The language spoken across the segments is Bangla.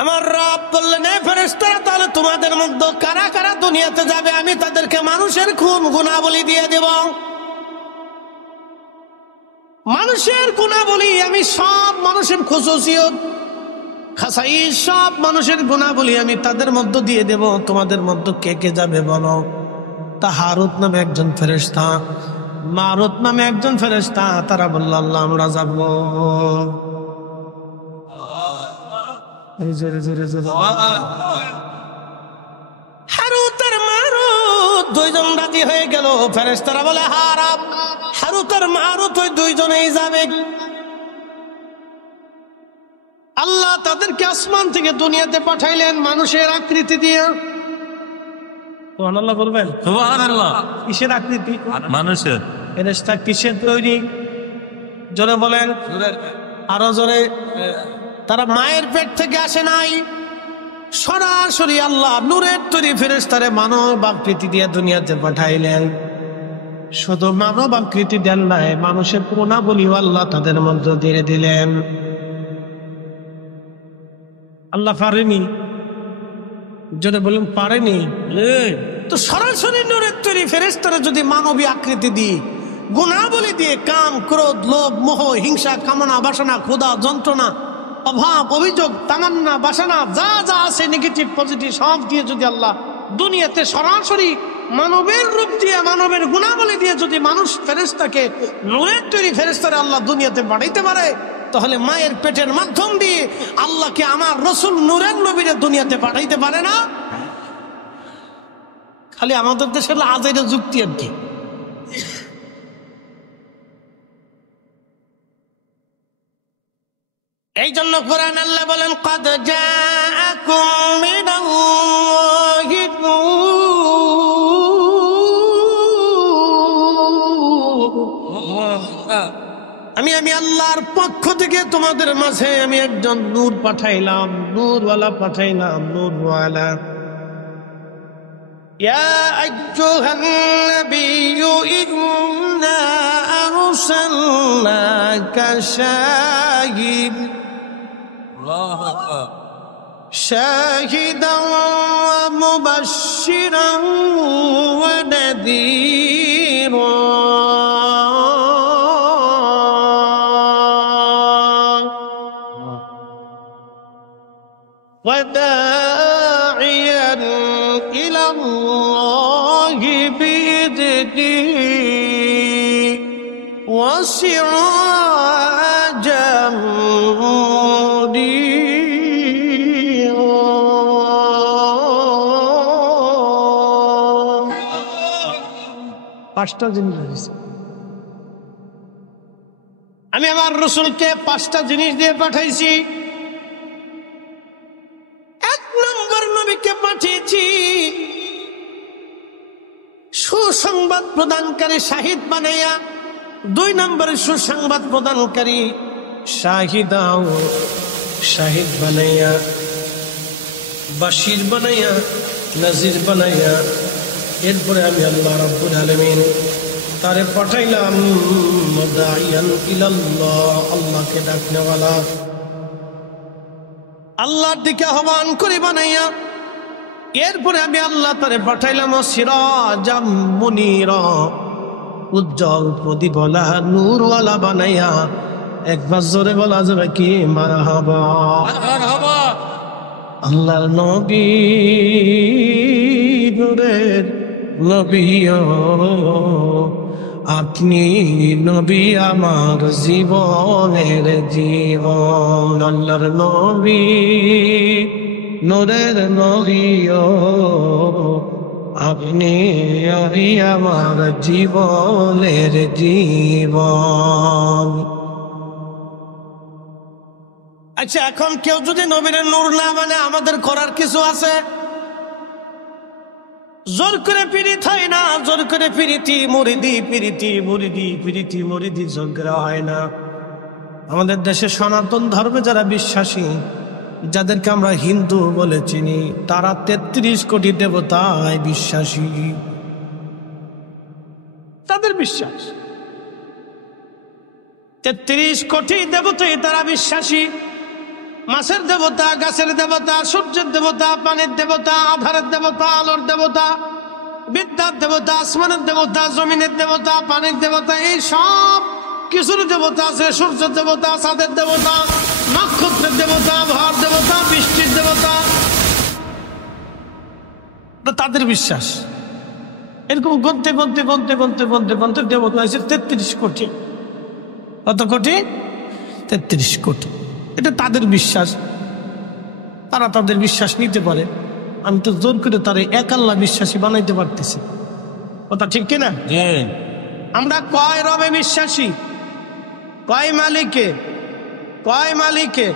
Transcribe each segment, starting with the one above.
আমার রব বললেন, এ ফেরেশতারা, তাহলে তোমাদের মধ্যে কারা কারা দুনিয়াতে যাবে আমি তাদেরকে মানুষের খুন গুনাহবলি দিয়ে দেব। মানুষের গুনাহবলি আমি সব মানুষের খুসুসিয়ত খাসাই সব মানুষের গুনাহবলি আমি তাদের মধ্যে দিয়ে দেব। তোমাদের মধ্যে কে কে যাবে বলো। তা হারুত নামে একজন ফেরেশতা, মারুত নামে একজন ফেরেশতা, তারা বলল, আল্লাহ আমরা যাব। হারুত আর মারুত দুইজন রাজি হয়ে গেল। ফেরেশতারা বলে, হারুত আর মারুত ওই দুইজনেই যাবে। আল্লাহ তাদেরকে আসমান থেকে দুনিয়াতে পাঠাইলেন মানুষের আকৃতি দিয়ে। সুবহানাল্লাহ বলবেন? সুবহানাল্লাহ। কিসের আকৃতি? মানুষের। ফেরেশতা কিসের তৈরি? জোরে বলেন, আরো জোরে। তারা মায়ের পেট থেকে আসে নাই, সরাসরি আল্লাহ নূরের তৈরি ফেরেশতারে মানব আকৃতি দিয়ে দুনিয়াতে পাঠাইলেন। শুধু মানব আকৃতি দেন নাই, মানুষের গুণাবলীও আল্লাহ তাদের মধ্যে দিয়ে দিলেন। আল্লাহ পারেনি? যদি বলেন পারেনি, তো সরাসরি নূরের তৈরি ফেরেশতারে যদি মানবী আকৃতি দিই, গুণাবলী দিয়ে, কাম, ক্রোধ, লোভ, মোহ, হিংসা, কামনা, বাসনা, ক্ষুধা, যন্ত্রণা, অভাব, অভিযোগ, তামান্না, বাসনা, যা যা আছে নেগেটিভ পজিটিভ সব দিয়ে যদি আল্লাহ দুনিয়াতে সরাসরি মানবের রূপ দিয়ে, মানবের গুণাবলী দিয়ে যদি মানুষ ফেরেশতাকে নূরের তৈরি ফেরেশতারে আল্লাহ দুনিয়াতে পাঠাইতে পারে, তাহলে মায়ের পেটের মাধ্যম দিয়ে আল্লাহকে আমার রসুল নূরের নবীরে দুনিয়াতে পাঠাইতে পারে না? খালি আমাদের দেশের আজাইরা যুক্তি আর কি। এই জন্য কোরআন আল্লাহ বলেন, قد جاءكم من الله نور। আমি আল্লাহর পক্ষ থেকে তোমাদের মাঝে আমি একজন নূর পাঠাইলাম, নূরওয়ালা পাঠাইলাম, নূরওয়ালা। ইয়া আইয়ুহান নাবিয়্যু ইন্না আরসালনাকা শাহিদান ওয়া মুবাশশিরান ওয়া নাযীরা وداعيا إلى الله بإذنه وسراجا منيرا। পাঁচটা জিনিস দিয়েছে। আমি আমার রাসূলকে পাঁচটা জিনিস দিয়ে পাঠাইছি। পাঠিয়েছি সুসংবাদ প্রদানকারী, শাহিদ বানাইয়া। 2 নম্বরে সুসংবাদ প্রদানকারী, শাহিদাও, শাহিদ বানাইয়া, বাশির বানাইয়া, নাজির বানাইয়া। এরপরে আমি আল্লাহ রাব্বুল আলামিন তারে পাঠাইলাম মুদাইয়ান ইলাল্লাহ, আল্লাহকে ডাকনেওয়ালা, আল্লাহর দিকে আহ্বান করে বানাইয়া। এরপরে আমি আল্লাহ তারে পাঠাইলাম সিরাজাম মুনীরা, উজ্জ্বল প্রদীপওয়ালা, নূরওয়ালা বানাইয়া। একবার জোরে বলা যাবে কি মারহাবা? আল্লাহর নবী, নূরের নবী, আপনি নবী আমার জীবনের জীবন। আল্লাহর নবী, নূরের নবী, আপনি আমার জীবনের জীবন। আচ্ছা, এখন কেউ যদি নবীর নূর না মানে আমাদের করার কিছু আছে? জোর করে পিরিত হয় না, জোর করে পিরিতি মুরিদি, পিরিতি মুরিদি, পিরিতি মুরিদি জোর করে হয় না। আমাদের দেশে সনাতন ধর্মে যারা বিশ্বাসী, যাদেরকে আমরা হিন্দু বলে চিনি, তারা 33 কোটি দেবতায় বিশ্বাসী। তাদের বিশ্বাস 33 কোটি দেবতায় তারা বিশ্বাসী। মাছের দেবতা, গাছের দেবতা, সূর্যের দেবতা, পানির দেবতা, আধারের দেবতা, আলোর দেবতা, বিদ্যার দেবতা, আসমানের দেবতা, জমিনের দেবতা, পানির দেবতা, এই সব কিছুর দেবতা আছে। সূর্যের দেবতা, চাঁদের দেবতা, নক্ষত্রের দেবতা, আবহাওয়ার দেবতা, বৃষ্টির দেবতা, তাদের বিশ্বাস। এরকম গন্তে গন্তে গন্তে গন্তে গন্তে গন্তে দেবতা হয়েছে 33 কোটি। কত কোটি? 33 কোটি। এটা তাদের বিশ্বাস, তারা তাদের বিশ্বাস নিতে পারে। আমি তো জোর করে তারা এক আল্লাহ বিশ্বাসী বানাইতে পারতেছি। কথা ঠিক কিনা? আমরা কয় রবে বিশ্বাসী? কয় মালিকে? কয় মালিকে?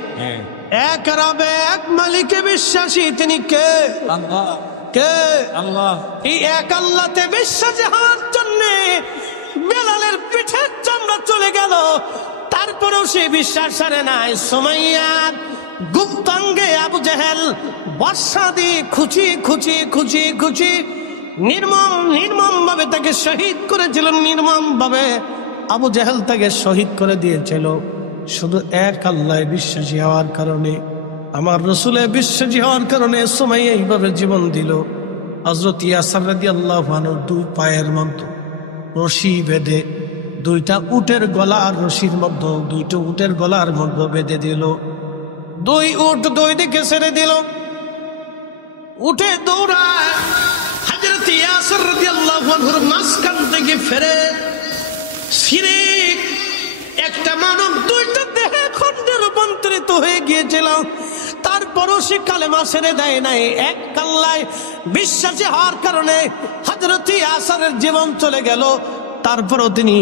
এক রবে, এক মালিকে বিশ্বাসী। তিনি কে? আল্লাহ। কে? আল্লাহ। এই এক আল্লাহতে বিশ্বাসী হওয়ার জন্য বেলালের পিঠের চামড়া চলে গেল, তারপরেও সে বিশ্বাস ছাড়ে নাই। সুমাইয়ার গুপ্তাঙ্গে আবু জেহেল বর্ষা দিয়ে খুচি খুচি খুচি খুচি নির্মম ভাবে তাকে শহীদ করেছিল। নির্মম ভাবে আবু জেহেল তাকে শহীদ করে দিয়েছিল শুধু এক আল্লাহ বিশ্বাসী হওয়ার কারণে। আমার রসুলে বিশ্বাসী হওয়ার কারণে সুমাইয়া এইভাবে জীবন দিল। হযরত ইয়াসির রাদিয়াল্লাহু আনহু 2 পায়ের মধ্যে রশি বেঁধে 2টা উটের গলার রশির মধ্যে 2টা উটের গলার মধ্যে বেঁধে দিল। 2 উট 2 দিকে ছেড়ে দিল। উঠে দৌড়ায় হযরত ইয়াসির রাদিয়াল্লাহু আনহুর মাঝখান থেকে ফিরে একটা মানব 2টা দেহে খণ্ডে রূপান্তরিত হয়ে গিয়েছিল। তারপরও সে কালেমা ছেড়ে দেয় নাই। এক আল্লাহ বিশ্বাসী হওয়ার কারণে হযরত ইয়াসিরের জীবন চলে গেল, তারপরও তিনি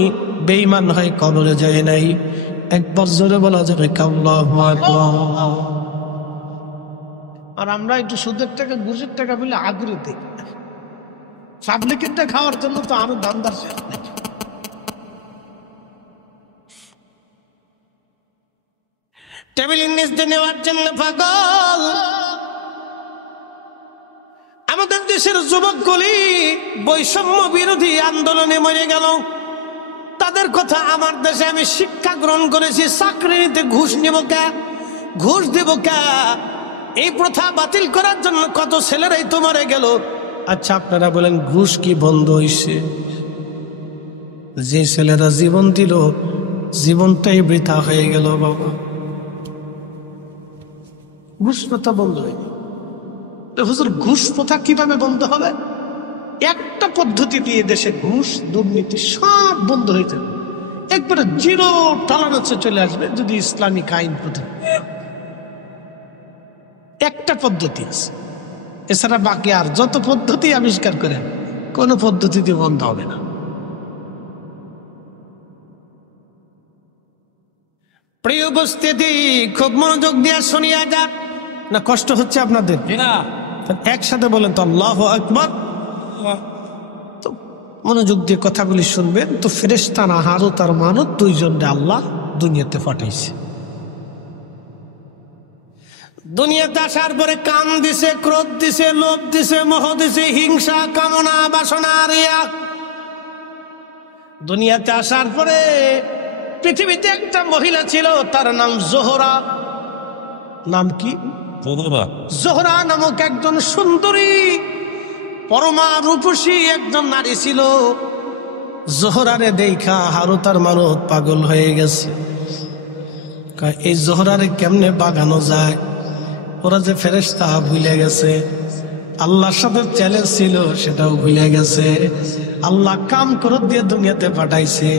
বেঈমান হয়ে কবরে যায় নাই। একবার জোরে বলা যাবে আল্লাহু আকবার। আর আমরা একটু সুদের টাকা ঘুষের টাকা বলে আগ্রহ দেখি, পাবলিকেরটা খাওয়ার জন্য তো আরো দামদার শেষ নেই। টেবিলের নিচে নেওয়ার জন্য পাগল। আমাদের দেশের যুবকগুলি বৈষম্য বিরোধী আন্দোলনে মরে গেল। তাদের কথা আমার দেশে আমি শিক্ষা গ্রহণ করেছি। চাকরি নিতে ঘুষ নেব কে? ঘুষ দেব কে? এই প্রথা বাতিল করার জন্য কত ছেলেরাই তো মরে গেল। আচ্ছা আপনারা বলেন ঘুষ কি বন্ধ হয়েছে? যে ছেলেরা জীবন দিল জীবনটাই বৃথা হয়ে গেল বাবা। ঘুষ প্রথা বন্ধ হয়নি। হুজুর ঘুষ প্রথা কিভাবে বন্ধ হবে? একটা পদ্ধতি দিয়ে দেশে ঘুষ দুর্নীতি সব বন্ধ হয়ে যাবে, একবারে 0 টলারেন্সে চলে আসবে যদি ইসলামিক আইন প্রথা। একটা পদ্ধতি আছে, এছাড়া বাকি আর যত পদ্ধতি আবিষ্কার করেন কোন পদ্ধতিতে বন্ধ হবে না। প্রিয় উপস্থিতি, খুব মনোযোগ দিয়ে শুনিয়া যান। না কষ্ট হচ্ছে আপনাদের? একসাথে বলেন তো আল্লাহু আকবার। তো মনোযোগ দিয়ে কথাগুলি শুনবেন। তো ফেরেশতা হারুত আর মারুত 2 জনকে আল্লাহ দুনিয়াতে পাঠাইছে। দুনিয়াতে আসার পরে কাম দিছে, ক্রোধ দিছে, লোভ দিছে, মোহ দিছে, হিংসা, কামনা, বাসনা, রিয়া। দুনিয়াতে আসার পরে পৃথিবীতে একটা মহিলা ছিল, তার নাম জোহরা। নাম কি? জোহরা নামক একজন সুন্দরী পরমা রূপসী একজন নারী ছিল। জোহরারে দেখা হারুত আর মারুত পাগল হয়ে গেছে। এই জোহরারে কেমনে বাগানো যায়? ওরা যে ফেরেশতা ভুলে গেছে, আল্লাহর সাথে চ্যালেঞ্জ ছিল সেটাও ভুলে গেছে। আল্লাহ কাম ক্রোধ দিয়ে দুনিয়াতে পাঠাইছে।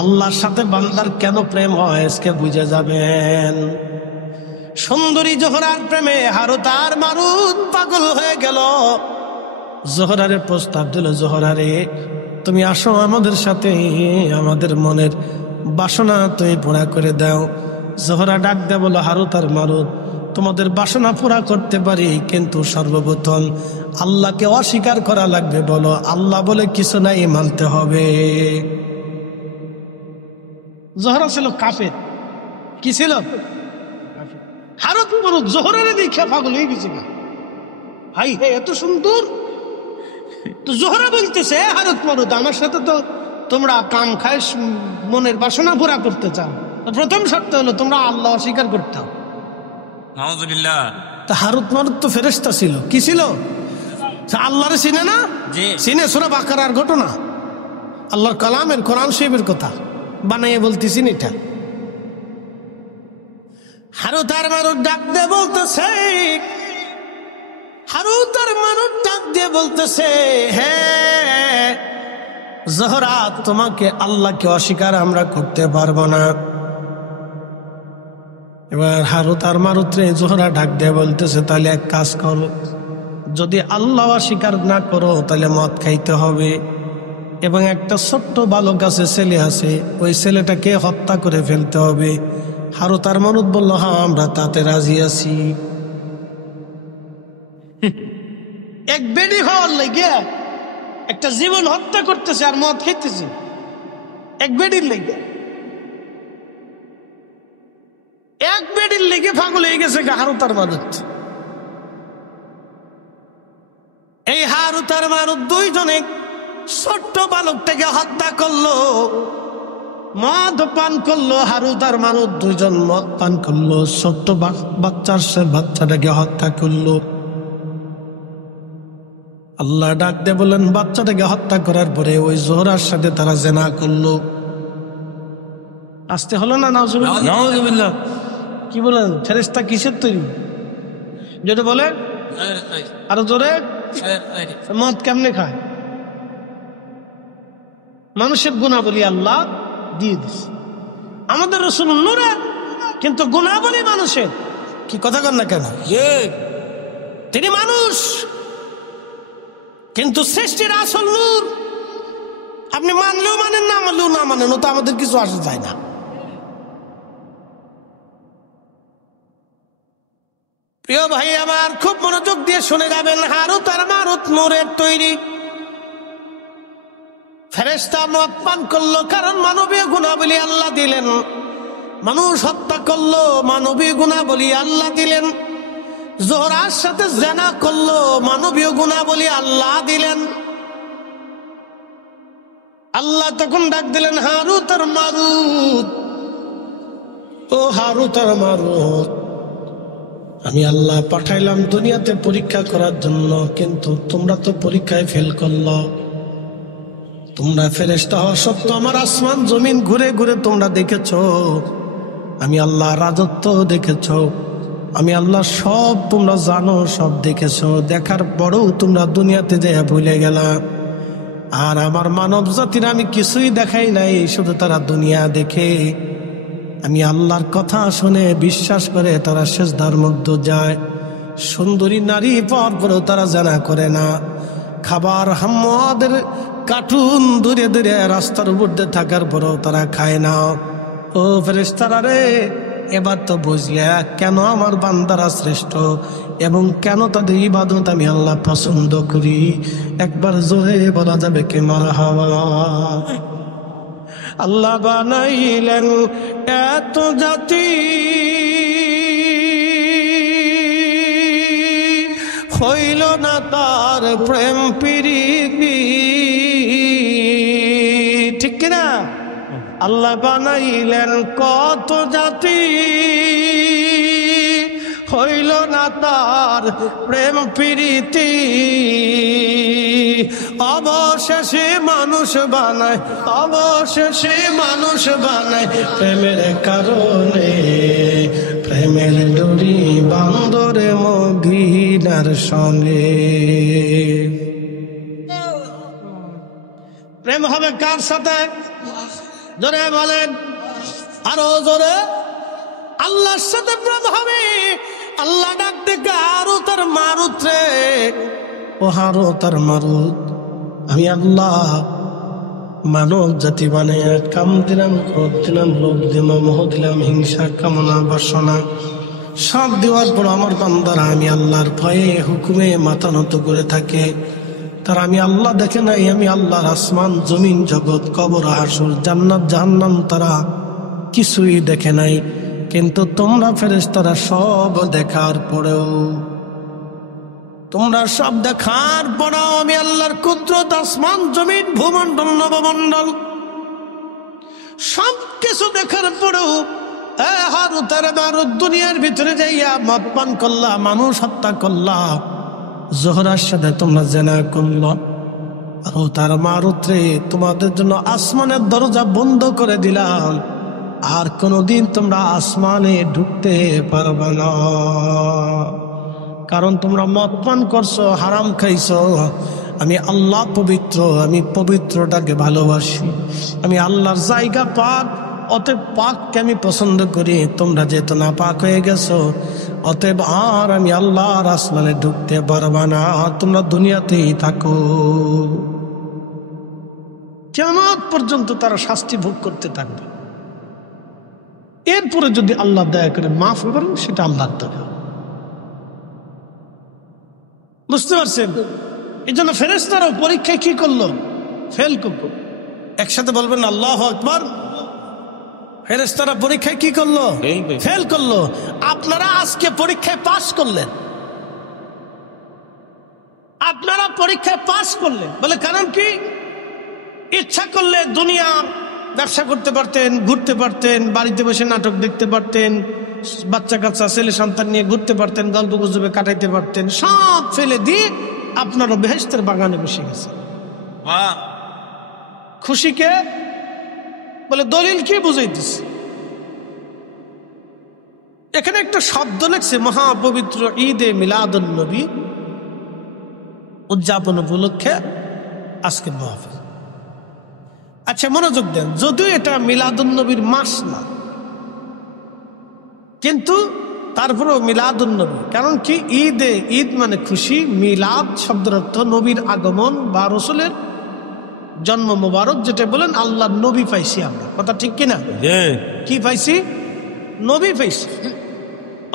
আল্লাহর সাথে বান্দার কেন প্রেম হয় আজকে বুঝে যাবেন। সুন্দরী জোহরার প্রেমে হারুত আর মারুত পাগল হয়ে গেল। জোহরারে প্রস্তাব দিল, জোহরারে তুমি আসো আমাদের সাথে, আমাদের মনের বাসনা তুমি পুরা করে দাও। জোহরা ডাক দেয় বলো, হারুত আর মারুত তোমাদের বাসনা পুরা করতে পারি, কিন্তু সর্বপ্রথম আল্লাহকে অস্বীকার করা লাগবে। বলো আল্লাহ বলে কিছু নাই, মানতে হবে। জোহরা ছিল কাফের। কি ছিল? হারুত মারুত জোহরারে দেখে পাগল হয়ে গেছে। ভাই এত সুন্দর। তো জোহরা বলতেছে, হারুত মারুত আমার সাথে তো তোমরা কাম খায় মনের বাসনা পুরা করতে চাও, প্রথম শর্ত হলো তোমরা আল্লাহ অস্বীকার করতে হবে। নাউযুবিল্লাহ। তা হারুত মারুত তো ফেরেশতা ছিল, কি ছিল? আল্লাহরে চিনে না? জি। চিনে। সূরা বাকারার ঘটনা, আল্লাহর কালামের, কোরআন শরীফের কথা বানাইয়ে বলতেছি এটা। হারুত আর মারুত ডাক দিয়ে বলতেছে, হারুত আর মারুত ডাক দিয়ে বলতেছে, হ্যাঁ জোহরা, তোমাকে আল্লাহকে অস্বীকার আমরা করতে পারবো না। এবার হারুত আর মারুত রে জোহরা ডাক দিয়ে বলতেছে, তাহলে এক কাজ করো, যদি আল্লাহ অস্বীকার না করো তাহলে মদ খাইতে হবে, এবং একটা ছোট্ট বালক আছে, ছেলে আছে, ওই ছেলেটাকে হত্যা করে ফেলতে হবে। হারুত আর মারুত বলল, হ্যাঁ আমরা তাতে রাজি আছি। এক বেডি হওয়ার লাগে একটা জীবন হত্যা করতেছে আর মদ খাইতেছে, এক বেডির লেগে, এক বেডির লেগে পাগল হয়ে গেছে হারুত আর মারুত। এই হারুত আর মারুত দুইজনে ছোট্ট বালকটাকে হত্যা করলো, মদ পান করলো। হারুত আর মারুত দুইজন মদ পান করলো, ছোট্ট বাচ্চাটাকে হত্যা করলো। আল্লাহ ডাক দিয়ে বললেন, বাচ্চাটাকে হত্যা করার পরে ওই জোহরার সাথে তারা জেনা করলো। আসতে হলো না? নাউযুবিল্লাহ। কি বলেন? ফেরেশতা কিসের তৈরি? যেটা বলে আরো জোরে, মদ কেমনে খায়? মানুষের গুণাবলী আল্লাহ দিয়ে দিচ্ছে। আমাদের রাসূল নূরে, কিন্তু গুণাবলী মানুষের। কি কথা কন না কেন? তিনি মানুষ, কিন্তু সৃষ্টির আসল নূর। আপনি মানলেও মানেন, না মানলেও না মানেন, ও তো আমাদের কিছু আসে যায় না। প্রিয় ভাই আমার, খুব মনোযোগ দিয়ে শুনে যাবেন। হারুত আর মারুত নূরের তৈরি। ফেরেশতা মদ পান করলো, কারণ মানবীয় গুণাবলী আল্লাহ দিলেন। মানুষ হত্যা করলো, মানবীয় গুণাবলী আল্লাহ দিলেন। জোহরার সাথে জেনা করলো, মানবীয় গুণাবলী আল্লাহ দিলেন। আল্লাহ তখন ডাক দিলেন, হারুত আর মারুত, ও হারুত আর মারুত, আমি আল্লাহ পাঠাইলাম দুনিয়াতে পরীক্ষা করার জন্য, কিন্তু তোমরা তো পরীক্ষায় ফেল করলো। তোমরা ফেরেশতা হওয়া সত্ত্বেও আমার আসমান জমিন ঘুরে ঘুরে তোমরা দেখেছো, আমি আল্লাহ রাজত্ব দেখেছো, আমি আল্লাহ সব তোমরা জানো, সব দেখেছো। দেখার পরেও তোমরা দুনিয়াতে যেয়ে ভুলে গেলা। আর আমার মানব জাতির আমি কিছুই দেখাই নাই, শুধু তারা দুনিয়া দেখে, আমি আল্লাহর কথা শুনে বিশ্বাস করে তারা সেজদার মধ্যে যায়। সুন্দরী নারী পাওয়ার পরেও তারা জানা করে না। খাবার হাম্মাদের কার্টুন দূরে দূরে রাস্তার উপর দিয়ে থাকার পরেও তারা খায় না। ও ফেরেশতারা রে, এবার তো বুঝলে কেন আমার বান্দারা শ্রেষ্ঠ এবং কেন তাদের ইবাদত আমি আল্লাহ পছন্দ করি। একবার জোরে বলা যাবে কি মারহাবা। আল্লাহ বানাইলেন এত জাতি, হইল না তার প্রেম প্রীতি। ঠিক কিনা? আল্লাহ বানাইলেন কত জাতি, হইল না তার প্রেম প্রীতি। অবশেষে মানুষ বানায়, অবশেষে মানুষ বানায় প্রেমের কারণে। প্রেমের ডোরি বান্দরে মদিনার সঙ্গে। প্রেম হবে কার সাথে? জোরে বলেন, আরো জোরে। আল্লাহর সাথে প্রেম হবে। আল্লাহ ডাক ডেকে হারুত আর মারুত রে, ও হারুত আর মারুত, আমি আল্লাহ মানব জাতি বানাইয়া কাম দিলাম, ক্রোধ দিলাম, লোভ দিলাম, মোহ দিলাম, হিংসা, কামনা, বাসনা সব দেওয়ার পর আমার বান্দারা আমি আল্লাহর ভয়ে হুকুমে মাথা নত করে থাকে। তারা আমি আল্লাহ দেখে নাই, আমি আল্লাহর আসমান জমিন জগৎ কবর হাসর জান্নাত জাহান্নাম তারা কিছুই দেখে নাই। কিন্তু তোমরা ফেরেশতারা সব দেখার পরেও, তোমরা সব দেখার পরেও আমি আল্লাহর কুদরত, আসমান জমিন ভূমণ্ডল নবমণ্ডল সব কিছু দেখার পরেও হারুত আর মারুত দুনিয়ার ভিতরে যাইয়া মদ পান করলা, মানুষ হত্যা করলা, জোহরার সাথে তোমরা জেনা করলা। হারুত আর মারুত রে, তোমাদের জন্য আসমানের দরজা বন্ধ করে দিলাম, আর কোনদিন তোমরা আসমানে ঢুকতে পারবে না। কারণ তোমরা মদ পান করছো, হারাম খাইছো। আমি আল্লাহ পবিত্র, আমি পবিত্রটাকে ভালোবাসি, আমি আল্লাহর জায়গা পাক, অতএব পাককে আমি পছন্দ করি। তোমরা যেহেতু না পাক হয়ে গেছো, অতএব আর আমি আল্লাহর আসমানে ঢুকতে পারবা না, তোমরা দুনিয়াতেই থাকো। কিয়ামত পর্যন্ত তারা শাস্তি ভোগ করতে থাকবে। এরপরে যদি আল্লাহ দয়া করে মাফ করেন, সেটা আল্লাহর দয়া। বুঝতে পারছেন? এই জন্য ফেরেশতারাও পরীক্ষায় কি করলো? ফেল করলো। একসাথে বলবেন আল্লাহু আকবার। ফেরেশতারা পরীক্ষায় কি করলো? ফেল করলো। আপনারা আজকে পরীক্ষায় পাস করলেন, আপনারা পরীক্ষায় পাস করলেন। বলে কারণ কি? ইচ্ছা করলে দুনিয়া ব্যবসা করতে পারতেন, ঘুরতে পারতেন, বাড়িতে বসে নাটক দেখতে পারতেন, বাচ্চা কাচ্চা ছেলে সন্তান নিয়ে ঘুরতে পারতেন, গল্প গুজবে কাটাইতে পারতেন। সব ফেলে দিয়ে আপনারা বেহেশতের বাগানে বসে গেছেন। খুশিকে বলে দলিল কি বুঝাইতেছে? এখানে একটা শব্দ লেখছে, মহাপবিত্র ঈদে মিলাদুন নবী উদযাপন উপলক্ষে আজকের মাহফিল। আচ্ছা মনোযোগ দেন, যদিও এটা মিলাদুন নবীর মাস না, কিন্তু তারপরেও মিলাদুন নবী। কারণ কি? ঈদে, ঈদ মানে খুশি, মিলাদ শব্দের অর্থ নবীর আগমন বা রসুলের জন্ম মোবারক, যেটা বলেন আল্লাহ নবী পাইছি আমরা। কথা ঠিক কিনা? কি পাইছি? নবী পাইছি।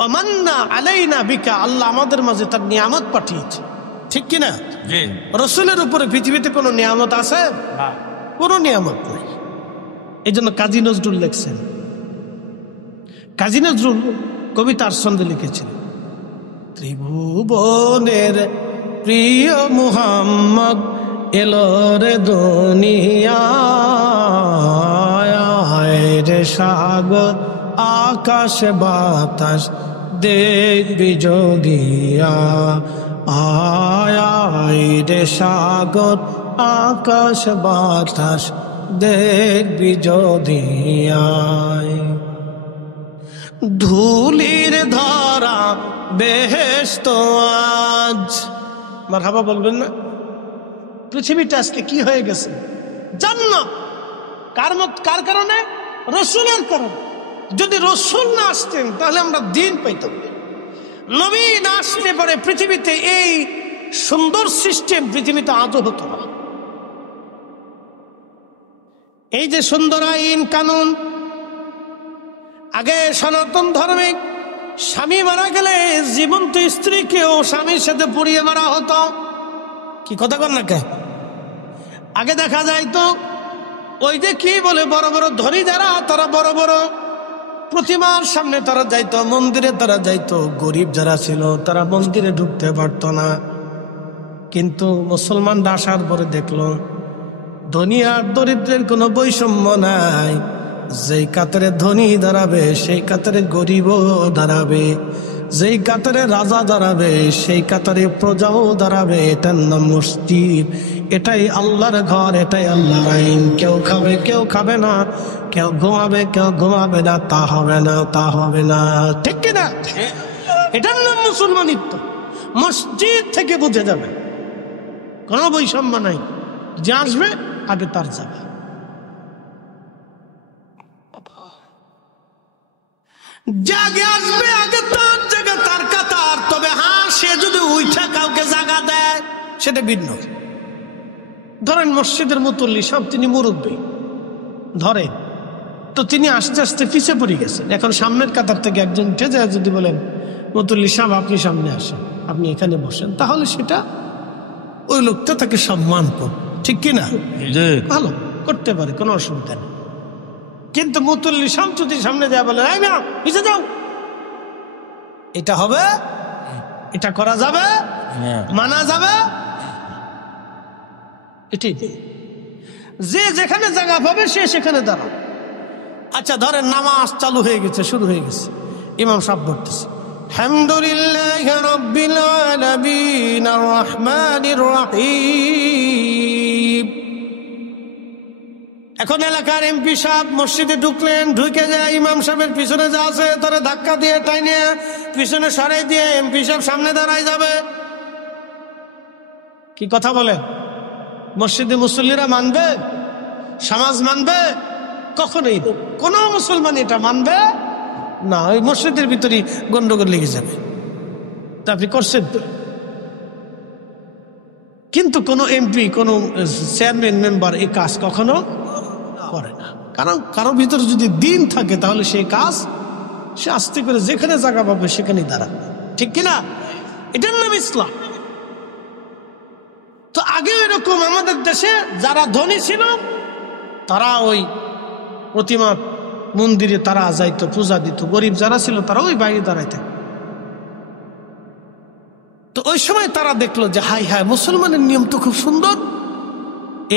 আমান্না আলাইনা বিকা, আল্লাহ আমাদের মাঝে তার নিয়ামত পাঠিয়েছে। ঠিক কিনা? রসুলের উপরে পৃথিবীতে কোনো নিয়ামত আছে? কোনো নিয়ামত নাই। এই জন্য কাজী নজরুল লিখছেন, কাজী নজরুল কবিতার ছন্দে লিখেছেন, ত্রিভুবনের প্রিয় মুহাম্মদ এলো রে দুনিয়ায়, রে সাগর আকাশ বাতাস দেখবি যদিয়া, আয় রে সাগর আকাশ বাতাস দেখবি যদিয়া, ধুলির ধরা বেহেশত আজ। মারহাবা বলবেন না? পৃথিবীটা আজকে কি হয়ে গেছে? জান্নাত। কার কারণে? রসুলের কারণে। যদি রসুল না আসতেন তাহলে আমরা দিন পাইতাম। নবী না আসতে পারে পৃথিবীতে এই সুন্দর সিস্টেম পৃথিবীতে আজও হতো না। এই যে সুন্দর আইন কানুন, আগে সনাতন ধর্মে স্বামী মারা গেলে জীবন্ত স্ত্রীকেও স্বামীর সাথে পুড়িয়ে মারা হতো। কি কথা কর না কে? আগে দেখা যায় তো ওই যে কি বলে, বড় বড় ধনী যারা, তারা বড় বড় প্রতিমার সামনে তারা যাইতো, মন্দিরে তারা যাইতো। গরিব যারা ছিল তারা মন্দিরে ঢুকতে পারত না। কিন্তু মুসলমানরা আসার পরে দেখলো ধনী আর দরিদ্রের কোনো বৈষম্য নাই। যেই কাতারে ধনী দাঁড়াবে সেই কাতারে গরিবও দাঁড়াবে, যেই কাতারে রাজা দাঁড়াবে সেই কাতারে প্রজাও দাঁড়াবে। এটার নাম মসজিদ, এটাই আল্লাহর ঘর, এটাই আল্লাহর আইন। কেউ খাবে কেউ খাবে না, কেউ ঘুমাবে কেউ ঘুমাবে না, তা হবে না, তা হবে না। ঠিক কিনা? এটার নাম মুসলমানিত্ব। মসজিদ থেকে বুঝে যাবে কোনো বৈষম্য নাই, যে আসবে আগে তার যাবে। জাগে আসবে আগে তার জায়গা, তার কাতার। তবে হ্যাঁ, সে যদি উঠা কাউকে জায়গা দেয় সেটা ভিন্ন। ধরেন মসজিদের মুতল্লি সাহেব, তিনি মুরব্বী ধরেন, তো তিনি আস্তে আস্তে পিছে পড়ে গেছেন। এখন সামনের কাতার থেকে একজন উঠে যায়, যদি বলেন মুতল্লি সাহেব আপনি সামনে আসেন, আপনি এখানে বসেন, তাহলে সেটা ওই লোকটা তাকে সম্মান করবে। ঠিক কিনা? ভালো করতে পারে, কোনো অসুবিধা নেই। কিন্তু মুতল্লি সাহেব যদি সামনে যায় বলে এই না পিছে যাও, এটা হবে? এটা করা যাবে? মানা যাবে? এটাই যে যেখানে জায়গা পাবে সে সেখানে দাঁড়াও। আচ্ছা ধরেন নামাজ চালু হয়ে গেছে, শুরু হয়ে গেছে, ইমাম সাহেব বলতেছে আলহামদুলিল্লাহি রাব্বিল আলামিন আর রহমানির রহিম। এখন এলাকার এমপি সাহেব মসজিদে ঢুকলেন, ঢুকে যায় ইমাম সাহেবের পিছনে যা আছে তারা ধাক্কা দিয়ে টাইনে পিছনে সরাই দিয়ে এমপি সাহেব সামনে দাঁড়ায় যাবে। কি কথা বলেন? মসজিদে মুসল্লিরা মানবে? সমাজ মানবে? কখনোই কোন মুসলমান এটা মানবে না। ওই মসজিদের ভিতরে গন্ডগোল লেগে যাবে। তা আপনি করছেন তো, কিন্তু কোন এমপি কোন চেয়ারম্যান মেম্বার এই কাজ কখনো করে না। কারণ কারোর ভিতরে যদি দিন থাকে তাহলে সেই কাজ সে আস্তে করে যেখানে জায়গা পাবে সেখানেই দাঁড়াবে, ঠিক কিনা? এটার নাম ইসলাম। তো আগে এরকম আমাদের দেশে যারা ধনী ছিল তারা ওই প্রতিমা মন্দিরে তারা যাইতো, পূজা দিত। গরিব যারা ছিল তারা ওই বাইরে দাঁড়াইতেন। তো ওই সময় তারা দেখলো যে হাই হাই, মুসলমানের নিয়ম তো খুব সুন্দর।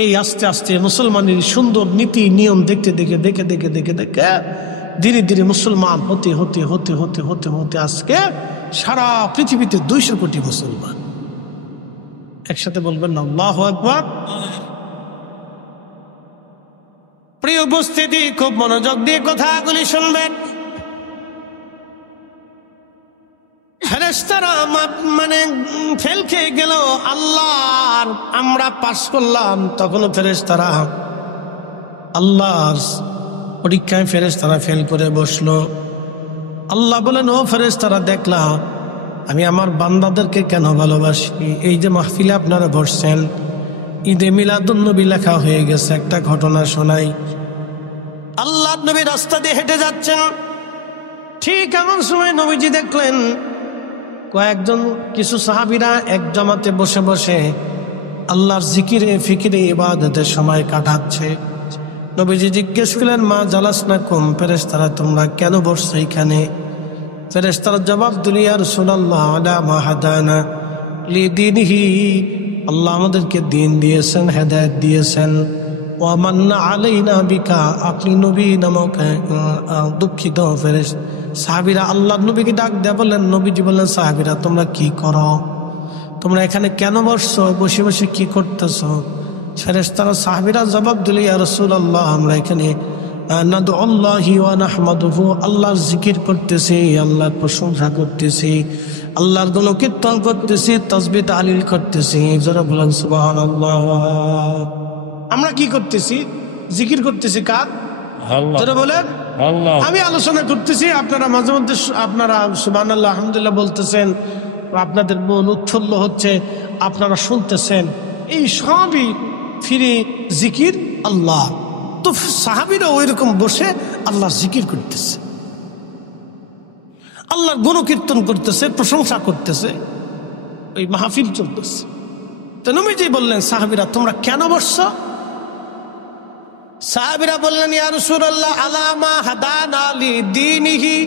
এই আস্তে আস্তে মুসলমানের সুন্দর নীতি নিয়ম দেখতে দেখে দেখে দেখে দেখে দেখে ধীরে ধীরে মুসলমান হতে হতে হতে হতে হতে হতে আজকে সারা পৃথিবীতে 200 কোটি মুসলমান। একসাথে বলবেন না আল্লাহু আকবার। প্রিয় উপস্থিতি, খুব মনোযোগ দিয়ে কথাগুলি শুনবেন। ফেরেশতারা মানে ফেল খেয়ে গেল, আল্লাহর আমরা পাস করলাম, তখনও ফেরেশতারা আল্লাহর পরীক্ষায় ফেরেশতারা ফেল করে বসলো। আল্লাহ বলেন, ও ফেরেশতারা, দেখলাম আমি আমার বান্দাদেরকে কেন ভালোবাসি। এই যে মাহফিলে আপনারা বসছেন, ঈদে মিলাদুন নবী লেখা হয়ে গেছে। একটা ঘটনা শোনাই। আল্লাহ নবী রাস্তা দিয়ে হেঁটে যাচ্ছেন, ঠিক এমন সময় নবীজি দেখলেন কয়েকজন কিছু সাহাবীরা এক জমাতে বসে বসে আল্লাহর জিকিরে ফিকিরে ইবাদতের সময় কাটাচ্ছে। নবীজি জিজ্ঞেস করলেন, মা জালাসনাকুম, ফেরেশতারা তোমরা কেন বসছো এখানে? ফেরেশতারা জবাব দিল, ইয়া রাসূলুল্লাহ, আলা মা হাদানা লিদীনিহি, আল্লাহ আমাদেরকে দ্বীন দিয়েছেন, হেদায়েত দিয়েছেন। ওয়া মান্না আলাইনা বিকা, আপনি নবী নামক দুঃখিত ফেরেশতা। সাহাবীরা আল্লাহ নবীকে ডাক দেয়া বললেন, নবীজি বললেন, সাহাবীরা তোমরা কি করো? তোমরা এখানে কেন বসছো? বসে বসে কি করতেছো? ফেরেশতারা সাহাবীরা জবাব দিল, ইয়া রাসূলুল্লাহ, আমরা এখানে নাদউল্লাহি ওয়া নাহমাদুহু, আল্লাহর জিকির করতেছি, আল্লাহর প্রশংসা করতেছি, আল্লাহর গুণকীর্তন করতেছি, তাসবিহ তাহলিল করতেছি। যারা বলেন সুবহানাল্লাহ। আমরা কি করতেছি? জিকির করতেছি। কার? আল্লাহ। যারা বলেন আল্লাহ। আমি আলোচনা করতেছি, আপনারা মাঝে মধ্যে আপনারা সুবহানাল্লাহ আলহামদুলিল্লাহ বলতেছেন, আপনাদের মন উৎফুল্ল হচ্ছে, আপনারা শুনতেছেন। এই সবই ফিরে জিকির আল্লাহ। তো সাহাবীরা ওইরকম বসে আল্লাহর জিকির করতেছে, আল্লাহর গুণকীর্তন করতেছে, প্রশংসা করতেছে, ওই মাহফিল চলতেছে। তো নবীজি বললেন, সাহাবীরা তোমরা কেন বসছো? সাহাবীরা বললেন, ইয়া রাসূলুল্লাহ, আলা মা হাদানা লিদীনিহি,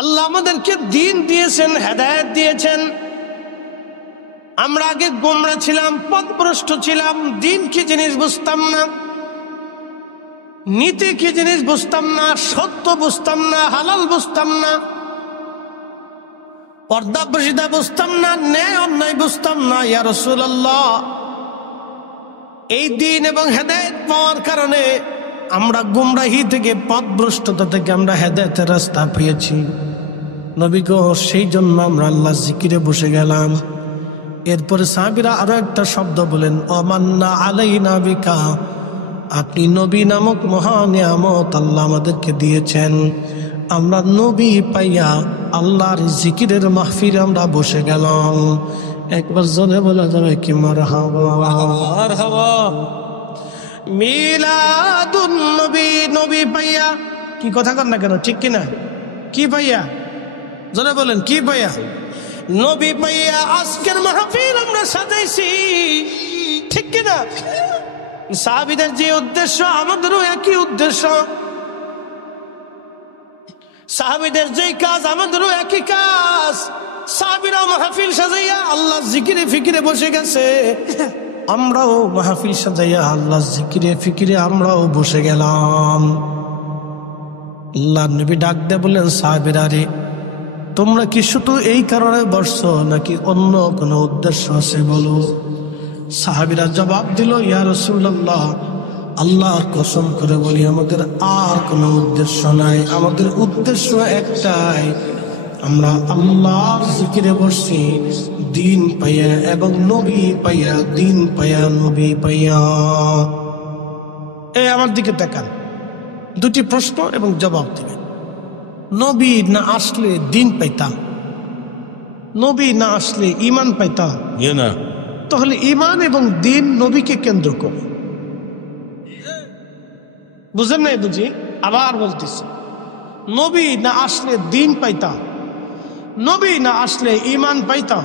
আল্লাহ আমাদেরকে দ্বীন দিয়েছেন, হেদায়েত দিয়েছেন। আমরা আগে গোমরা ছিলাম, পথভ্রষ্ট ছিলাম, দ্বীন কি জিনিস বুঝতাম না, নীতি কি জিনিস বুঝতাম না, সত্য বুঝতাম না, হালাল বুঝতাম না, পর্দা প্রসিদ্ধা বুঝতাম না, ন্যায় অন্যায় বুঝতাম না। ইয়া রাসূলুল্লাহ, এই দ্বীন এবং হেদায়েত পাওয়ার কারণে আমরা গুমরাহি থেকে, পথভ্রষ্টতা থেকে আমরা হেদায়েতের রাস্তা পেয়েছি। নবী গো, সেই জন্য আমরা আল্লাহ জিকিরে বসে গেলাম। এরপরে সাহাবীরা আরো একটা শব্দ বলেন, আমান্না আলাইনা বিকা, আপনি নবী নামক মহা নিয়ামত আল্লাহ আমাদেরকে দিয়েছেন। আমরা নবী পাইয়া আল্লাহর জিকিরের মাহফিলে আমরা বসে গেলাম। একবার জোরে বলা যাবে কি মারহাবা? মারহাবা। মিলাদুন নবী, নবী পাইয়া, কি কথা কর না কেন, ঠিক কিনা? কি পাইয়া? জোরে বলেন, কি পাইয়া? নবী পাইয়া আজকের মাহফিল আমরা সাজাইছি, ঠিক কিনা? সাহাবীদের যে উদ্দেশ্য, আমাদেরও একই উদ্দেশ্য। সাহাবীদের যেই কাজ, আমাদেরও একই কাজ। সাহাবীরা মাহফিল সাজাইয়া আল্লাহ জিকিরে ফিকিরে বসে গেছে। আমরাও মাহফিল সাজাইয়া আল্লাহ জিকিরে ফিকিরে আমরাও বসে গেলাম। আল্লাহ নবী ডাক দিয়ে বললেন, সাহাবীরা রে, তোমরা কি শুধু এই কারণে বসছো নাকি অন্য কোনো উদ্দেশ্য আছে বলো? সাহাবীরা জবাব দিল, ইয়া রাসূলুল্লাহ, আল্লাহর কসম করে বলি আমাদের আর কোনো উদ্দেশ্য নাই, আমাদের উদ্দেশ্য একটাই, আমরা আল্লাহর জিকিরে বসছি দিন পাইয়া এবং নবী পাইয়া, দিন পাইয়া নবী পাইয়া। আমার দিকে তাকান, দুটি প্রশ্ন এবং জবাব দিবেন। নবী না আসলে দিন পাইতাম, নবী না আসলে ঈমান পাইতাম না, তাহলে ঈমান এবং দিন নবীকে কেন্দ্র করে। বুঝেন নাই বুঝি? আবার বলতেছি, নবী না আসলে দিন পাইতাম, নবী না আসলে ঈমান পাইতাম,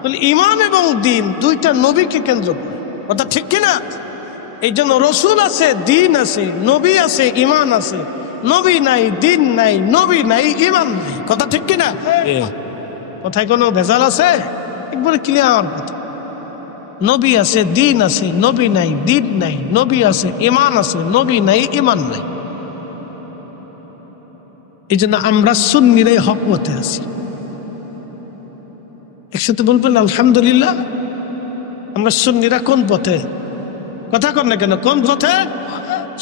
তাহলে ঈমান এবং দিন দুইটা নবীকে কেন্দ্র করে। কথা ঠিক কিনা? এই জন্য রসুল আছে, দিন আছে, নবী আছে, ঈমান আছে। নবী নাই, দিন নাই, নবী নাই, ঈমান নাই। কথা ঠিক কিনা? কথায় কোনো ভেজাল আছে? একবারে ক্লিয়ার কথা। নবী আছে, দিন আছে, নবী নাই, দিন নাই, নবী আছে, ঈমান আছে, নবী নাই, ঈমান নাই। এই জন্য আমরা সুন্নিরাই হক পথে আছি। একসাথে বলবেন আলহামদুলিল্লাহ। আমরা সুন্নিরা কোন পথে? কথা কর না কেন? কোন পথে?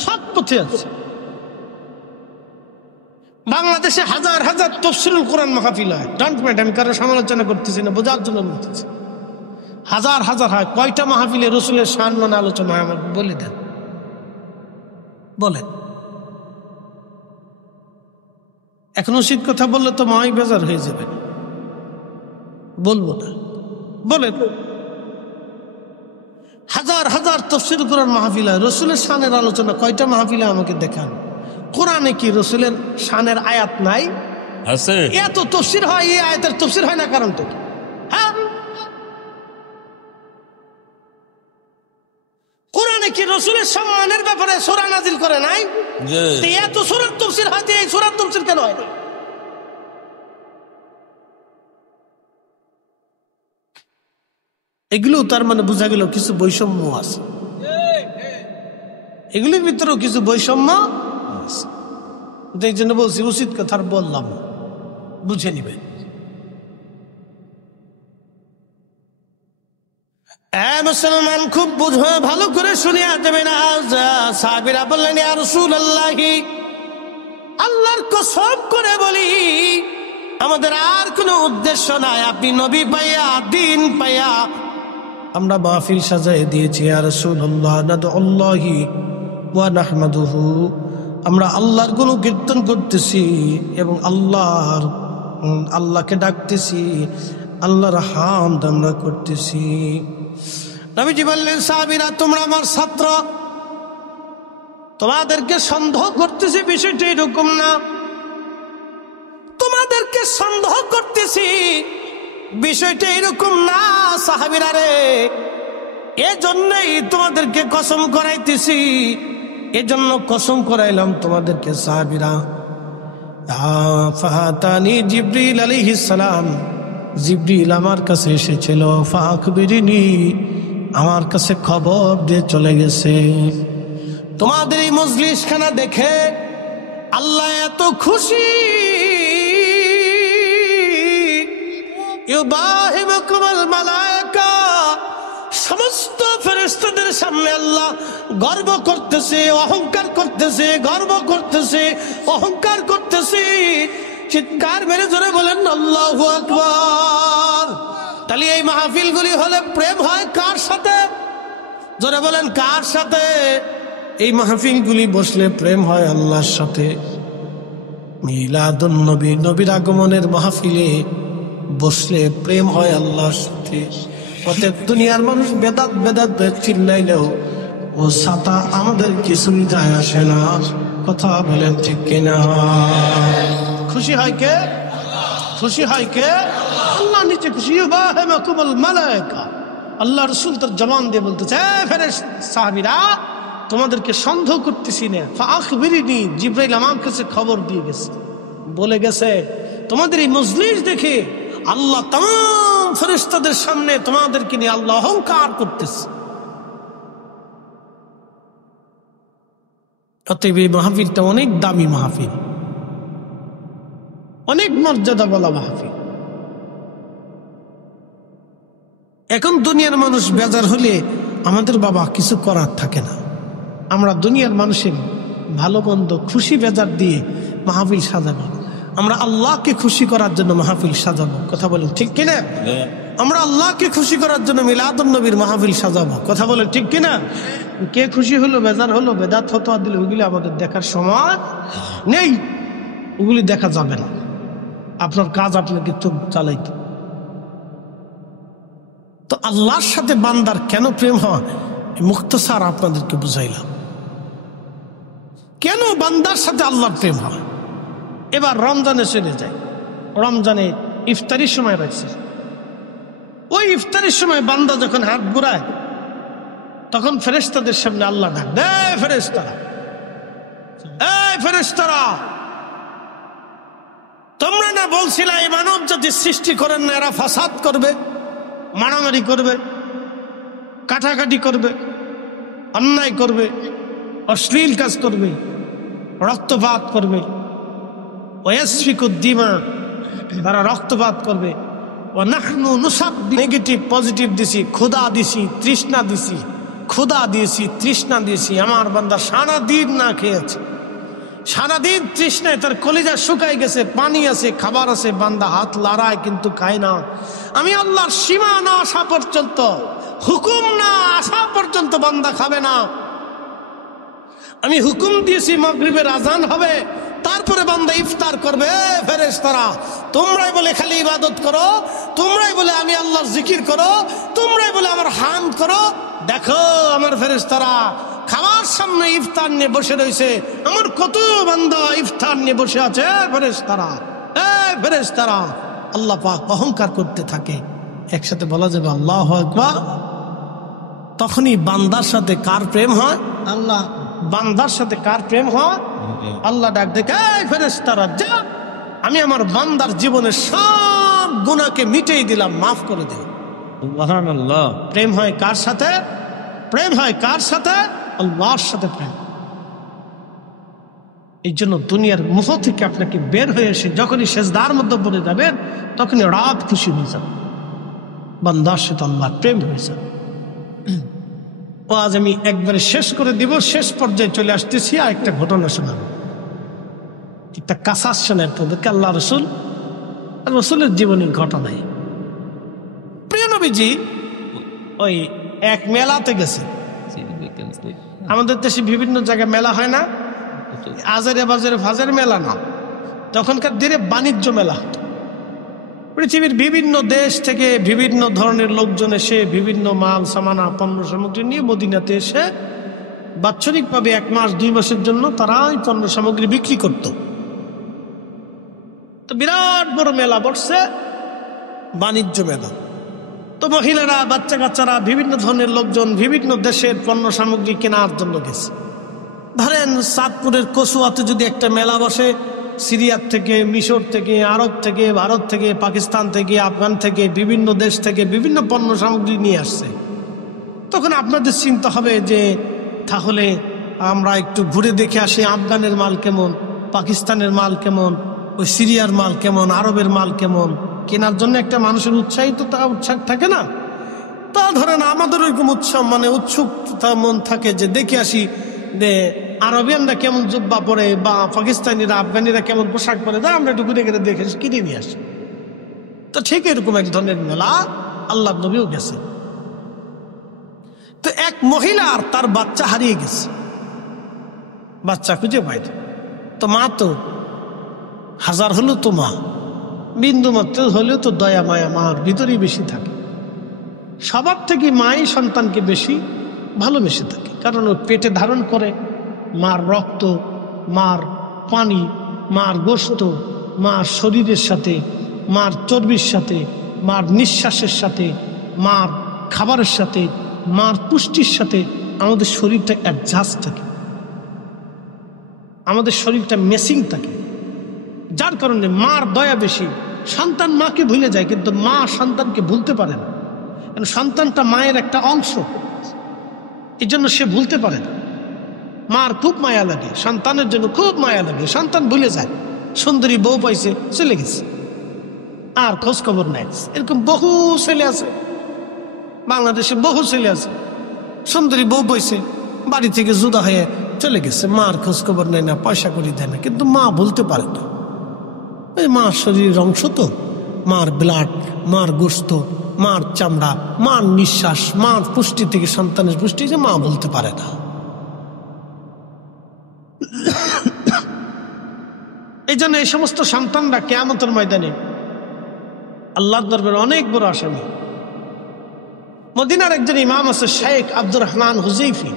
হক পথে আছে। বাংলাদেশে হাজার হাজার তাফসীরুল কোরআন মাহফিল হয়। ডোন্ট মাইন্ড, আমি কারো সমালোচনা করতেছি না, বোঝার জন্য বলতেছি। হাজার হাজার হয়। কয়টা মাহফিলে রসুলের শান মানে আলোচনা হয় আমাকে বলে দেন, বলেন। এখন উচিত কথা বললে তো মাই বেজার হয়ে যাবে, বলবো না। বলেন, হাজার হাজার তাফসীরুল কোরআন মাহফিল হয়, রসুলের শানের আলোচনা কয়টা মাহফিলে আমাকে দেখান। কোরআনে কি রসুলের শানের আয়াত নাই? আছে। এত তাফসীর হয়, এই আয়াতের তাফসীর হয় না, কারণটা কি? হ্যাঁ, কোরআনে কি রসুলের সম্মানের ব্যাপারে সূরা নাজিল করে নাই? এত সূরার তাফসীর হয়, এই সূরার তাফসীর কেন হয়? এগুলো তার মানে বোঝা গেল কিছু বৈষম্য আছে, এগুলোর ভিতরেও কিছু বৈষম্য আছে। এই জন্য বলছি, উচিত কথা বললাম, বুঝে নিবেন। মুসলমান খুব বুঝে ভালো করে শুনিয়া দেবেন। সাহাবীরা বললেন, ইয়া রাসূলুল্লাহ, আল্লাহর কসম করে বলি আমাদের আর কোনো উদ্দেশ্য নাই, আপনি নবী পাইয়া, দিন পাইয়া আমরা মাহফিল সাজাই দিয়েছি। ইয়া রাসূলুল্লাহ, নাদউল্লাহি ওয়া নাহমাদুহু, আমরা আল্লাহর গুণকীর্তন করতেছি এবং আল্লাহকে ডাকতেছি, আল্লাহর হামদ আমরা করতেছি। নবীজি বললেন, সাহাবীরা তোমরা আমার ছাত্র, তোমাদেরকে সন্দেহ করতেছি, বিষয়টা এরকম না। তোমাদেরকে সন্দেহ করতেছি, বিষয়টা এরকম না সাহাবীরা রে। এজন্যই তোমাদেরকে কসম করাইতেছি, এজন্য কসম করাইলাম তোমাদেরকে সাহাবীরা। ফাতানি জিবরিল আলাইহিস সালাম, জিবরিল আমার কাছে এসেছিল। ফাখবিরিনি, আমার কাছে খবর দিয়ে চলে গেছে। তোমাদের এই মজলিসখানা দেখে আল্লাহ এত খুশি, ইউবাহিবুকুমুল মালায়েকা, সমস্ত ফেরেশতাদের সামনে আল্লাহ গর্ব করতেছে, অহংকার করতেছে, গর্ব করতেছে, অহংকার করতেছে। চিৎকার মেরে জোরে বলেন আল্লাহু আকবার। তাহলে এই মাহফিলগুলি হলে প্রেম হয় কার সাথে? জোরে বলেন কার সাথে? এই মাহফিলগুলি বসলে প্রেম হয় আল্লাহর সাথে। মিলাদুন নবী, নবীর আগমনের মাহফিলে বসলে প্রেম হয় আল্লাহর সাথে। প্রত্যেক দুনিয়ার মানুষ বেদাত বেদাত চিল্লাইলেও ও সাতা আমাদের কিছুই যায় আসে না। কথা বলেন ঠিক কিনা? খুশি হয় কে? খুশি হয় কে? আল্লাহ নিজে খুশি। ইউবাহিবুকুমুল মালায়েকা, আল্লাহ রাসূল তার জবান দিয়ে বলতেছে, ফেরেশতা সাহাবীরা তোমাদেরকে সন্দেহ করতেছি না। ফাখবিরিনি, জিবরাইল আমার কাছে খবর দিয়ে গেছে, বলে গেছে তোমাদের এই মজলিস দেখে আল্লাহ तमाम ফেরেশতাদের সামনে তোমাদেরকে নিয়ে আল্লাহ অহংকার করতেছে। অতএব এই মাহফিলটা অনেক দামি মাহফিল, অনেক মর্যাদা বলা মাহফিল। এখন দুনিয়ার মানুষ বেজার হলে আমাদের বাবা কিছু করার থাকে না। আমরা দুনিয়ার মানুষের ভালো মন্দ খুশি বেজার দিয়ে মাহফিল সাজাবো। আমরা আল্লাহকে খুশি করার জন্য মাহফিল সাজাবো। কথা বলেন ঠিক কিনা? আমরা আল্লাহকে খুশি করার জন্য মিলাদুন নবীর মাহফিল সাজাবো। কথা বলেন ঠিক কিনা? কে খুশি হলো বেজার হলো বেদাত ফতোয়া দিলে ওগুলি আমাদের দেখার সময় নেই, ওগুলি দেখা যাবে না। আপনার কাজ আপনাকে তো চালাইতে। তো আল্লাহর সাথে বান্দার কেন প্রেম হয় মুখতাসার আপনাদেরকে বুঝাইলাম। কেন বান্দার সাথে আল্লাহর প্রেম হয়। এবার রমজানে চলে যায়। রমজানে ইফতারির সময় রয়েছে, ওই ইফতারির সময় বান্দা যখন হাত ঘুরায় তখন ফেরেশতাদের সামনে আল্লাহ ডাক দেয়, ফেরেশতারা, এই ফেরেশতারা, তোমরা না বলছিলে এই মানব জাতি সৃষ্টি করেন না এরা ফাসাদ করবে, মারামারি করবে, কাটাকাটি করবে, অন্যায় করবে, অশ্লীল কাজ করবে, রক্তপাত করবে, ওয়াসফিকুদ্দিমা, তারা রক্তপাত করবে। ও নাহনু নুসাব, নেগেটিভ পজিটিভ দিছি, ক্ষুধা দিছি, তৃষ্ণা দিছি, ক্ষুধা দিয়েছি, তৃষ্ণা দিয়েছি। আমার বান্দা সারাদিন না খেয়েছে, সারাদিন তৃষ্ণায় তার কলিজা শুকাই গেছে, পানি আছে, খাবার আছে, বান্দা হাত লড়ায় কিন্তু খায় না। আমি আল্লাহর সীমা না আসা পর্যন্ত, হুকুম না আসা পর্যন্ত বান্দা খাবে না। আমি হুকুম দিয়েছি মাগরিবের আজান হবে, তারপরে বান্দা ইফতার করবে। ফেরেশতারা, তোমরাই বলে খালি ইবাদত করো, তোমরাই বলে আমি আল্লাহর জিকির করো, তোমরাই বলে আমার হামদ করো। দেখো আমার ফেরেশতারা খাবার সামনে ইফতার নিয়ে বসে রয়েছে, আমার কত বান্দা ইফতার নিয়ে বসে আছে। ফেরেশতারা, ফেরেশতারা, আল্লাহ পাক অহংকার করতে থাকে। একসাথে বলা যাবে আল্লাহু আকবার। তখনই বান্দার সাথে কার প্রেম হয়? আল্লাহ। বান্দার সাথে কার প্রেম হয়? আল্লাহ ডাক দেখে, ফেরেশতারা যা, আমি আমার বান্দার জীবনের সব গুনাহকে মিটিয়ে দিলাম, মাফ করে দিলাম। সুবহানাল্লাহ। প্রেম হয় কার সাথে? প্রেম হয় কার সাথে? আল্লাহর সাথে প্রেম। এই জন্য দুনিয়ার মুখ থেকে আপনাকে বের হয়ে এসে যখনই সেজদার মধ্যে পড়ে যাবেন তখনই রাত খুশি হয়ে যাবে, বান্দার সাথে আল্লাহর প্রেম হয়ে যাবে। ও আজ আমি একবারে শেষ করে দিব, শেষ পর্যায়ে চলে আসতেছি। আর একটা ঘটনা শোনাবো, একটা কাসাস শোনেন তাদেরকে। আল্লাহ রসুলের জীবনের ঘটনায় প্রিয় নবীজি ওই এক মেলাতে গেছে। আমাদের দেশে বিভিন্ন জায়গায় মেলা হয় না, আজারে বাজারে ফাজের মেলা না, তখনকার দিনে বাণিজ্য মেলা হতো। পৃথিবীর বিভিন্ন দেশ থেকে বিভিন্ন ধরনের লোকজন এসে বিভিন্ন মাল সামানা পণ্য সামগ্রী নিয়ে মদিনাতে এসে বাৎসরিকভাবে 1 মাস 2 মাসের জন্য তারা এই পণ্য সামগ্রী বিক্রি করত। তো বিরাট বড় মেলা বসছে, বাণিজ্য মেলা। তো মহিলারা, বাচ্চা কাচ্চারা, বিভিন্ন ধরনের লোকজন বিভিন্ন দেশের পণ্য সামগ্রী কেনার জন্য গেছে। ধরেন চাঁদপুরের কচুয়াতে যদি একটা মেলা বসে, সিরিয়ার থেকে, মিশর থেকে, আরব থেকে, ভারত থেকে, পাকিস্তান থেকে, আফগান থেকে, বিভিন্ন দেশ থেকে বিভিন্ন পণ্য সামগ্রী নিয়ে আসছে, তখন আপনাদের চিন্তা হবে যে তাহলে আমরা একটু ঘুরে দেখে আসি আফগানের মাল কেমন, পাকিস্তানের মাল কেমন, ওই সিরিয়ার মাল কেমন, আরবের মাল কেমন। কেনার জন্য একটা মানুষের উৎসাহ থাকে না? তা ধরেন আমাদের ওইরকম উৎসুকতা মন থাকে যে দেখে আসি যে আরবিয়ানরা কেমন জুব্বা পরে বা পাকিস্তানিরা, আফগানিরা কেমন পোশাক পরে, তা আমরা একটু ঘুরে ঘুরে দেখে কিনে নিয়ে আসি। তো ঠিক এরকম এক ধরনের মেলা আল্লাহ নবীও গেছে। তো এক মহিলা আর তার বাচ্চা হারিয়ে গেছে, বাচ্চা খুঁজে পাইনি। তো মা তো হাজার হলেও তো মা, বিন্দু মাত্র হলেও তো দয়া মায়া মার ভিতরেই বেশি থাকে। সবার থেকে মাই সন্তানকে বেশি ভালোবেসে থাকে, কারণ ও পেটে ধারণ করে মার রক্ত, মার পানি, মার গোশত, মার শরীরের সাথে, মার চর্বির সাথে, মার নিঃশ্বাসের সাথে, মার খাবারের সাথে, মার পুষ্টির সাথে আমাদের শরীরটা অ্যাডজাস্ট থাকে, আমাদের শরীরটা মেসিং থাকে। যার কারণে মার দয়া বেশি। সন্তান মাকে ভুলে যায়, কিন্তু মা সন্তানকে ভুলতে পারে না, কারণ সন্তানটা মায়ের একটা অংশ, এই জন্য সে ভুলতে পারে না। মার খুব মায়া লাগে, সন্তানের জন্য খুব মায়া লাগে, সন্তান ভুলে যায়, সুন্দরী বউ পাইছে চলে গেছে, আর খোঁজ খবর নাই। এরকম বহু ছেলে আছে বাংলাদেশে, বহু ছেলে আছে সুন্দরী বউ পাইছে, বাড়ি থেকে জুদা হয়ে চলে গেছে, মার খোঁজ খবর নেয় না, পয়সা করি দেয় না, কিন্তু মা বলতে পারে না। এই মার শরীরের অংশ তো, মার ব্লাড, মার গোশত, মার চামড়া, মার নিঃশ্বাস, মার পুষ্টি থেকে সন্তানের পুষ্টি, যে মা বলতে পারে না। এই জন্য এই সমস্ত সন্তানরা কিয়ামতের ময়দানে আল্লাহর দরবারে অনেক বড় আসামি। মদিনার একজন ইমাম আছে শেখ আব্দুর রহমান হুযাইফি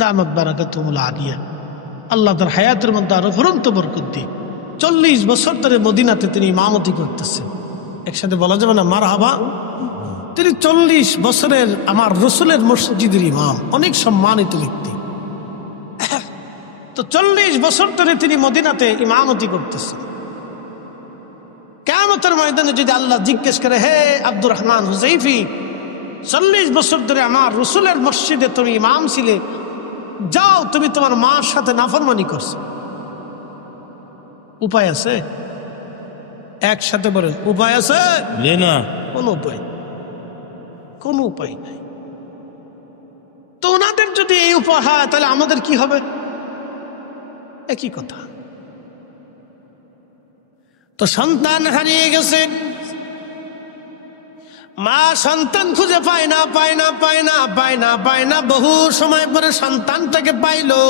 দামাত বারাকাতুহুল আলিয়া, আল্লাহ তার হায়াতের মধ্যে আরো ফুরন্ত বরকত দিয়ে 40 বছর ধরে মদিনাতে তিনি ইমামতি করতেছেন। একসাথে বলা যাবে না মারহাবা। তিনি 40 বছরের আমার রসুলের মসজিদের ইমাম, অনেক সম্মানিত ব্যক্তি। তো 40 বছর ধরে তিনি মদিনাতে ইমামতি করতেছেন। কিয়ামতের ময়দানে যদি আল্লাহ জিজ্ঞেস করে, হে আব্দুর রহমান হুযাইফি, 40 বছর ধরে আমার রসুলের মসজিদে তুমি ইমাম ছিলে, যাও তুমি তোমার মার সাথে নাফরমানি করছো, উপায় আছে? একসাথে বলেন, উপায় আছে? না, কোন উপায়, কোন উপায় নাই। তো ওনাদের যদি এই উপায় হয়, তাহলে আমাদের কি হবে? একই কথা। তো সন্তান হারিয়ে গেছে, মা সন্তান খুঁজে পায় না, পায় না, পায় না, পায় না, পায় না। বহু সময় পরে সন্তানটাকে পাইলো,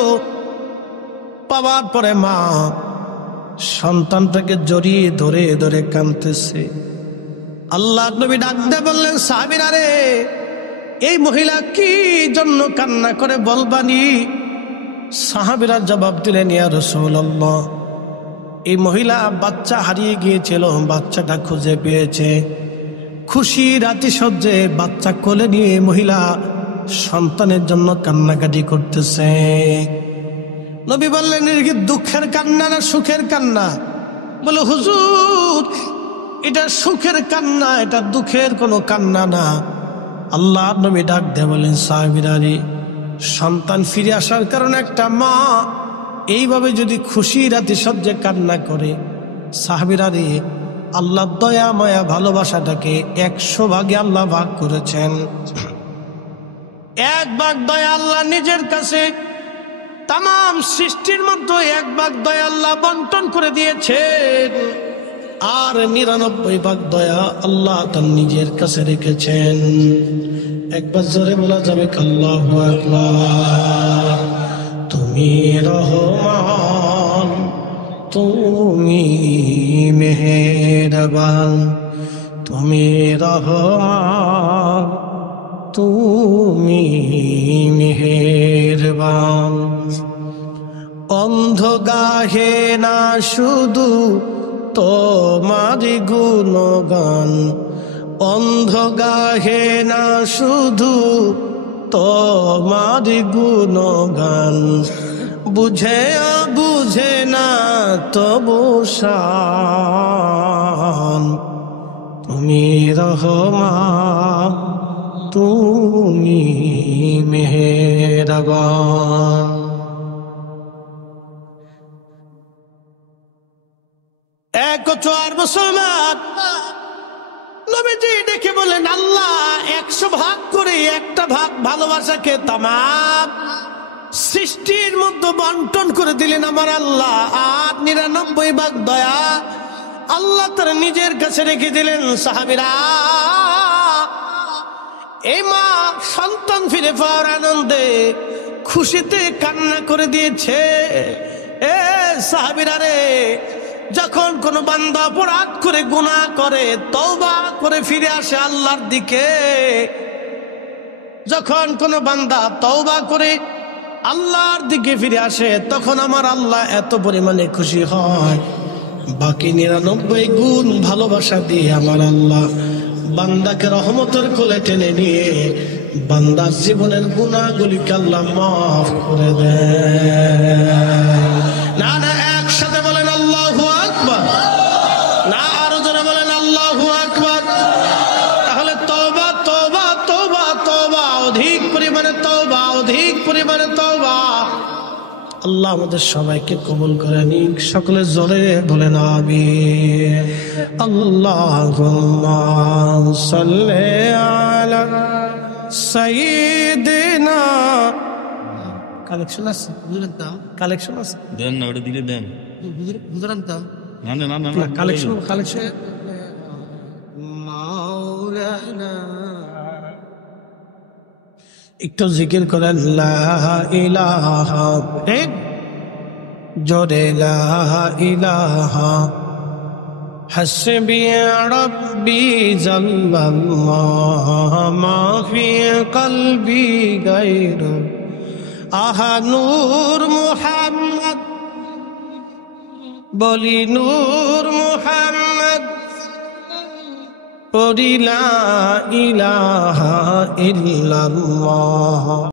পাওয়ার পরে মা সন্তানটাকে জড়িয়ে ধরে ধরে কাঁদতেছে। আল্লাহ নবী ডাক দিয়ে বললেন, সাহাবীরা রে, এই মহিলা কি জন্য কান্না করে বলবানি? সাহাবীরা জবাব দিলেন, ইয়া রাসূলুল্লাহ, এই মহিলা বাচ্চা হারিয়ে গিয়েছিল, বাচ্চাটা খুঁজে পেয়েছে। খুশি রাতিসজ্জে বাচ্চা কোলে নিয়ে মহিলা সন্তানের জন্য কান্নাকাটি করতেছে। নবী বললেন, এর কি দুঃখের কান্না না সুখের কান্না? বলে, হুজুর, এটা সুখের কান্না, এটা দুঃখের কোনো কান্না না। আল্লাহ নবী ডাক দিয়ে বলেন, সাহাবীরা রে, সন্তান ফিরে আসার কারণে একটা মা এইভাবে যদি খুশি রাতিসজ্জে কান্না করে, সাহাবীরা রে, আল্লাহ দয়া মায়া ভালোবাসাটাকে 100 ভাগে আল্লাহ ভাগ করেছেন। 1 ভাগ দয়া আল্লাহ নিজের কাছে, তাম সৃষ্টির মধ্যে 1 ভাগ দয়া আল্লাহ বন্টন করে দিয়েছেন, আর 99 ভাগ দয়া আল্লাহ তার নিজের কাছে রেখেছেন। একবার জোরে বলা যাবে আল্লাহু আকবার। তুমি রহমান, তুমি মেহেরবান, তুমি রহমান, তুমি মেহেরবান। অন্ধ গাহে না শুধু তোমার গুণগান, অন্ধ গাহে না শুধু তোমার গুণগান, বুঝে বুঝে না তবু শান। তুমি রহমান, তুমি মেহেরবান। 104 মুসলমান নবীজি ডেকে বলেন, আল্লাহ 100 ভাগ করে 1টা ভাগ ভালোবাসাকে তাম সৃষ্টির মধ্যে বন্টন করে দিলেন আমার আল্লাহ, আর 99 ভাগ দয়া আল্লাহ তার নিজের কাছে রেখে দিলেন। সাহাবীরা, এই মা সন্তান ফিরে পাওয়ার আনন্দে খুশিতে কান্না করে দিয়েছে। এ সাহাবীরা রে, যখন কোন বান্দা অপরাধ করে গুনাহ করে তওবা করে ফিরে আসে আল্লাহর দিকে, যখন কোন বান্দা তওবা করে আল্লাহর দিকে ফিরে আসে, তখন আমার আল্লাহ এত পরিমাণে খুশি হয়, বাকি 99 গুণ ভালোবাসা দিয়ে আমার আল্লাহ বান্দাকে রহমতের কোলে টেনে নিয়ে বান্দার জীবনের গুনাহগুলিকে আল্লাহ মাফ করে দেয়। না না, একসাথে বলেন আল্লাহু আকবার। না, আরো জোরে বলেন আল্লাহু আকবার। তাহলে তওবা তওবা তওবা তওবা, অধিক পরিমাণে তওবা, অধিক পরিমাণে তওবা। আল্লাহ আমাদের সবাইকে কবুল করে নিক। সকলে জোরে বলেন আমিন। আল্লাহুম্মা সাল্লি আলা সাইয়্যিদিনা। কালেকশন আছে, কালেকশন আছে, দেন না, ওটা দিলে দেন। না না না না কালেকশন কালেকশন মাওলানা। একটু জিকির করেন লা ইলাহা, জোরে লা ইলাহা হাসবি রাব্বি জাল্লাল্লাহ মা ফি কলবি গায়রু। আহা নূর মুহাম্মদ, বলি নূর মুহাম্মদ, পড়ি লা ইলাহা ইল্লাল্লাহ।